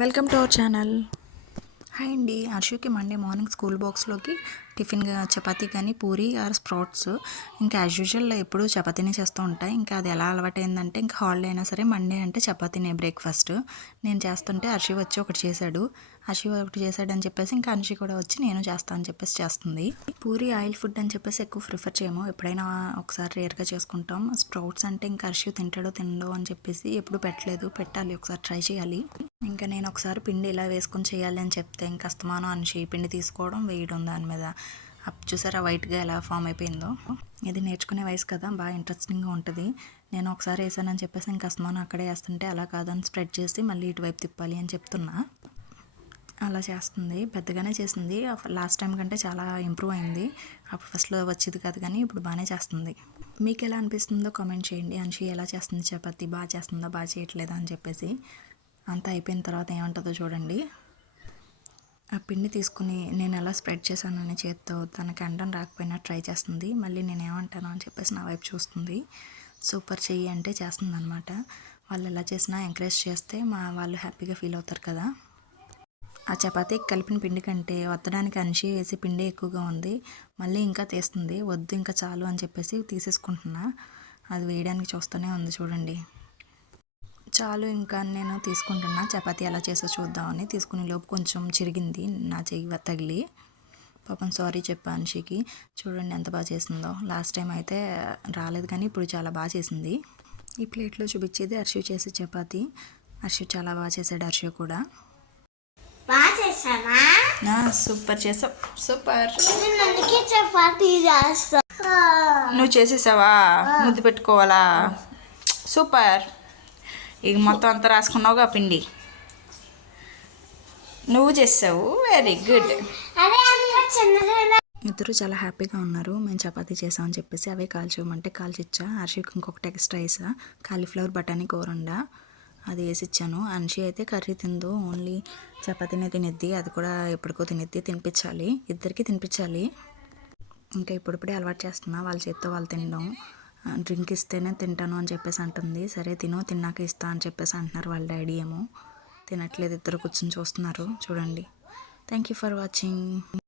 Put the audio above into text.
Welcome to our channel. Hi అండి. హర్షుకి Monday morning school బాక్స్లోకి టిఫిన్గా చపాతీ కానీ పూరి ఆర్ స్ప్రౌట్స్. ఇంకా యాజ్ యూజువల్ ఎప్పుడు చపాతీనే చేస్తూ ఉంటాయి. ఇంకా అది ఎలా అలవాటైందంటే ఇంకా హాలిడే అయినా సరే మండే అంటే చపాతీనే బ్రేక్ఫాస్ట్. నేను చేస్తుంటే హర్షి వచ్చి ఒకటి చేశాడు. హర్షి ఒకటి చేశాడని చెప్పేసి ఇంకా హర్షి కూడా వచ్చి నేను చేస్తాను అని చెప్పేసి చేస్తుంది. పూరి ఆయిల్ ఫుడ్ అని చెప్పేసి ఎక్కువ ప్రిఫర్ చేయము, ఎప్పుడైనా ఒకసారి రేర్గా చేసుకుంటాం. స్ప్రౌట్స్ అంటే ఇంకా హర్షి తింటాడో తినడో అని చెప్పేసి ఎప్పుడు పెట్టలేదు, పెట్టాలి, ఒకసారి ట్రై చేయాలి. ఇంకా నేను ఒకసారి పిండి ఇలా వేసుకొని చేయాలి అని చెప్తే ఇంకా అస్తమానం అనిషి పిండి తీసుకోవడం వేయడం దాని మీద చూసారా వైట్గా ఎలా ఫామ్ అయిపోయిందో. ఇది నేర్చుకునే వయసు కదా, బాగా ఇంట్రెస్టింగ్గా ఉంటుంది. నేను ఒకసారి వేసానని చెప్పేసి ఇంకా అస్తమానం అక్కడే వేస్తుంటే అలా కాదని స్ప్రెడ్ చేసి మళ్ళీ ఇటువైపు తిప్పాలి అని చెప్తున్నా. అలా చేస్తుంది, పెద్దగానే చేసింది. లాస్ట్ టైం కంటే చాలా ఇంప్రూవ్ అయింది. అప్పుడు ఫస్ట్లో వచ్చేది కాదు కానీ ఇప్పుడు బాగానే చేస్తుంది. మీకు ఎలా అనిపిస్తుందో కామెంట్ చేయండి. అన్షి ఎలా చేస్తుంది చపాతీ, బాగా చేస్తుందా బాగా చేయట్లేదా అని చెప్పేసి. అంతా అయిపోయిన తర్వాత ఏమంటుందో చూడండి. ఆ పిండి తీసుకుని నేను ఎలా స్ప్రెడ్ చేశానని చేత్తో తనకి అండం రాకపోయినా ట్రై చేస్తుంది. మళ్ళీ నేను ఏమంటాను అని చెప్పేసి నా వైపు చూస్తుంది. సూపర్ చెయ్యి అంటే చేస్తుంది అనమాట. వాళ్ళు ఎలా చేసినా ఎంకరేజ్ చేస్తే వాళ్ళు హ్యాపీగా ఫీల్ అవుతారు కదా. ఆ చపాతీకి కలిపిన పిండి కంటే వత్తడానికి అన్షి వేసి పిండి ఎక్కువగా ఉంది. మళ్ళీ ఇంకా తీస్తుంది, వద్దు ఇంకా చాలు అని చెప్పేసి తీసేసుకుంటున్నా. అది వేయడానికి చూస్తూనే ఉంది చూడండి. చాలు ఇంకా నేను తీసుకుంటున్నా, చపాతీ ఎలా చేసో చూద్దామని తీసుకునే లోపు కొంచెం చిరిగింది నా చెయ్యి తగిలి. పాపం సారీ చెప్పా అన్షికి. చూడండి ఎంత బాగా చేసిందో. లాస్ట్ టైం అయితే రాలేదు కానీ ఇప్పుడు చాలా బాగా చేసింది. ఈ ప్లేట్లో చూపించేది హర్షు చేసే చపాతీ. హర్షు చాలా బాగా చేశాడు. హర్షు కూడా సూపర్ చేసావు, సూపర్. నువ్వు చేసేసావా, ముద్దు పెట్టుకోవాలా, సూపర్. ఇక మొత్తం అంతా రాసుకున్నావుగా పిండి, నువ్వు చేసావు, వెరీ గుడ్. ఇద్దరు చాలా హ్యాపీగా ఉన్నారు. మేము చపాతీ చేసామని చెప్పేసి అవే కాల్చివ్వమంటే కాల్చిచ్చా. హర్షికి ఇంకొకటి ఎక్స్ట్రా వేసా, కాలీఫ్లవర్ బఠానీ కూరండా, అది వేసిచ్చాను. అన్షి అయితే కర్రీ తిందు, ఓన్లీ చపాతీనే తినిద్ది. అది కూడా ఎప్పటికో తినిద్ది. తినిపించాలి, ఇద్దరికి తినిపించాలి. ఇంకా ఇప్పుడిప్పుడే అలవాటు చేస్తున్నా వాళ్ళ చేత్తో వాళ్ళు తినడం. డ్రింక్ ఇస్తేనే తింటాను అని చెప్పేసి అంటుంది. సరే తిను, తిన్నాక ఇస్తా అని చెప్పేసి అంటున్నారు వాళ్ళ డాడీ. ఏమో తినట్లేదు, ఇద్దరు కూర్చొని చూస్తున్నారు చూడండి. Thank you for watching.